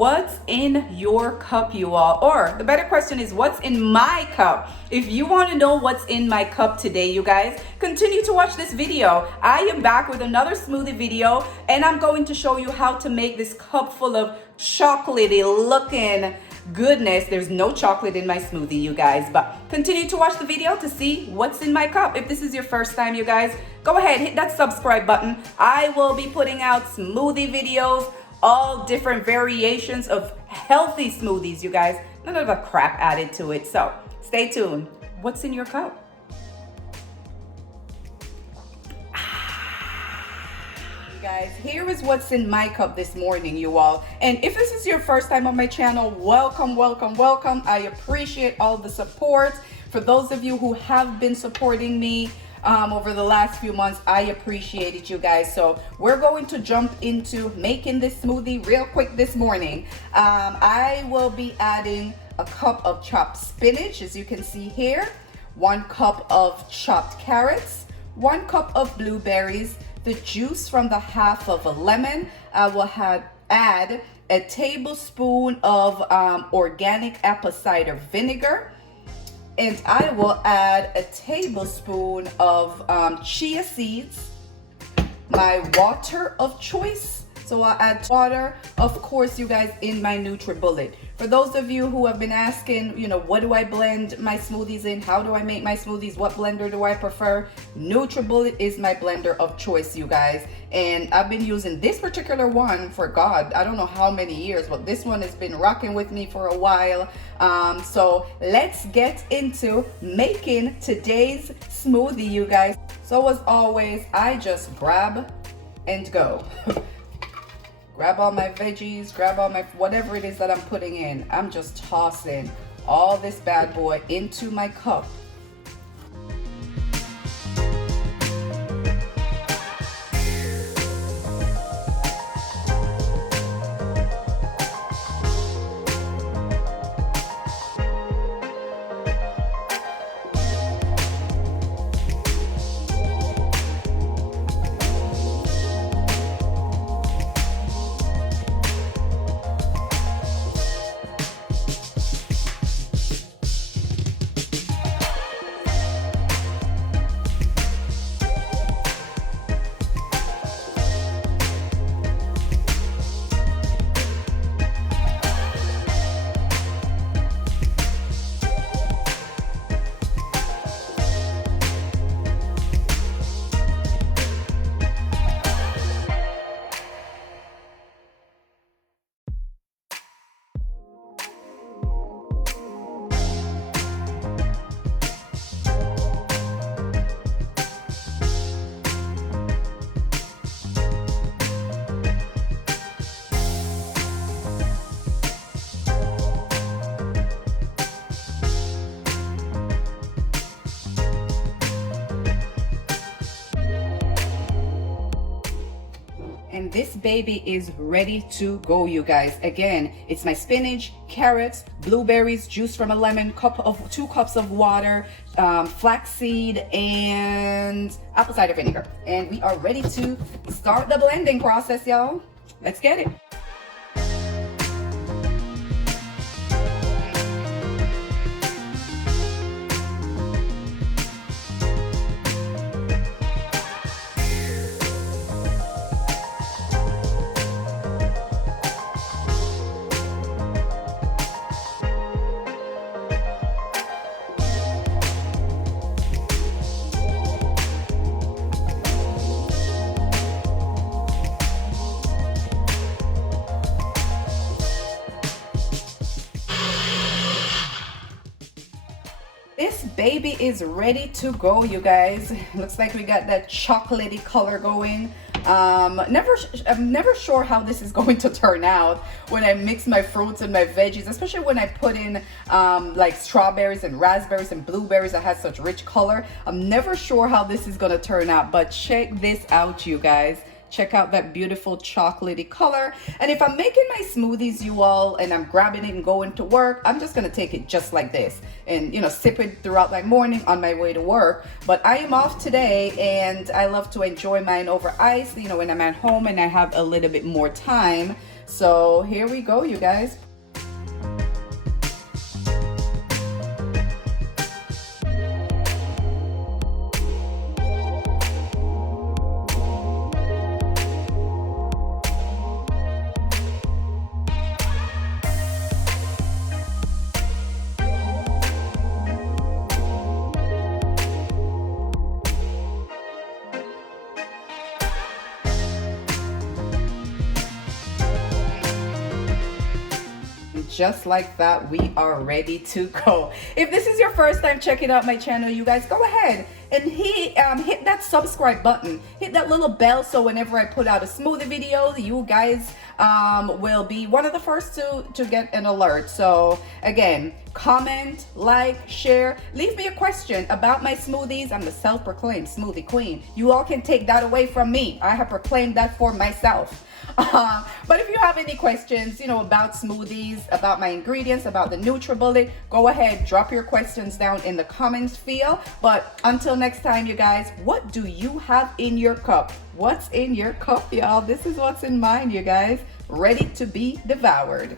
what's in your cup, you all? Or the better question is, what's in my cup? If you want to know what's in my cup today, you guys, continue to watch this video. I am back with another smoothie video, and I'm going to show you how to make this cup full of chocolatey looking goodness. There's no chocolate in my smoothie, you guys, but continue to watch the video to see what's in my cup. If this is your first time, you guys, go ahead, hit that subscribe button. I will be putting out smoothie videos, all different variations of healthy smoothies, you guys. None of the crap added to it. So stay tuned. What's in your cup? Guys, here is what's in my cup this morning, you all. And if this is your first time on my channel, welcome, welcome, welcome. I appreciate all the support. For those of you who have been supporting me over the last few months, I appreciate it, you guys. So we're going to jump into making this smoothie real quick this morning. I will be adding a cup of chopped spinach, as you can see here, 1 cup of chopped carrots, 1 cup of blueberries, the juice from the half of a lemon. I will add a tablespoon of organic apple cider vinegar, and I will add a tablespoon of chia seeds, my water of choice. So I'll add water, of course, you guys, in my nutribullet. For those of you who have been asking, you know, what do I blend my smoothies in? How do I make my smoothies? What blender do I prefer? nutribullet is my blender of choice, you guys. And I've been using this particular one for, God, I don't know how many years, but this one has been rocking with me for a while. So let's get into making today's smoothie, you guys. So as always, I just grab and go. Grab all my veggies, grab all my whatever it is that I'm putting in. I'm just tossing all this bad boy into my cup. And this baby is ready to go, you guys. Again, it's my spinach, carrots, blueberries, juice from a lemon, 2 cups of water, flaxseed, and apple cider vinegar. And we are ready to start the blending process, y'all. Let's get it. This baby is ready to go, you guys. Looks like we got that chocolatey color going. I'm never sure how this is going to turn out when I mix my fruits and my veggies, especially when I put in like strawberries and raspberries and blueberries that has such rich color. I'm never sure how this is going to turn out, but check this out, you guys. Check out that beautiful chocolatey color. And if I'm making my smoothies, you all, and I'm grabbing it and going to work, I'm just gonna take it just like this and, you know, sip it throughout my morning on my way to work. But I am off today and I love to enjoy mine over ice, you know, when I'm at home and I have a little bit more time. So here we go, you guys. Just like that, we are ready to go. If this is your first time checking out my channel, you guys, go ahead and hit that subscribe button, hit that little bell, so whenever I put out a smoothie video, you guys will be one of the first to get an alert. So again, comment, like, share, leave me a question about my smoothies. I'm the self-proclaimed smoothie queen. You all can take that away from me. I have proclaimed that for myself. But if you have any questions, about smoothies, about my ingredients, about the nutribullet, go ahead, drop your questions down in the comments field. But until next time, you guys, what do you have in your cup? What's in your cup, y'all? This is what's in mine, you guys. Ready to be devoured.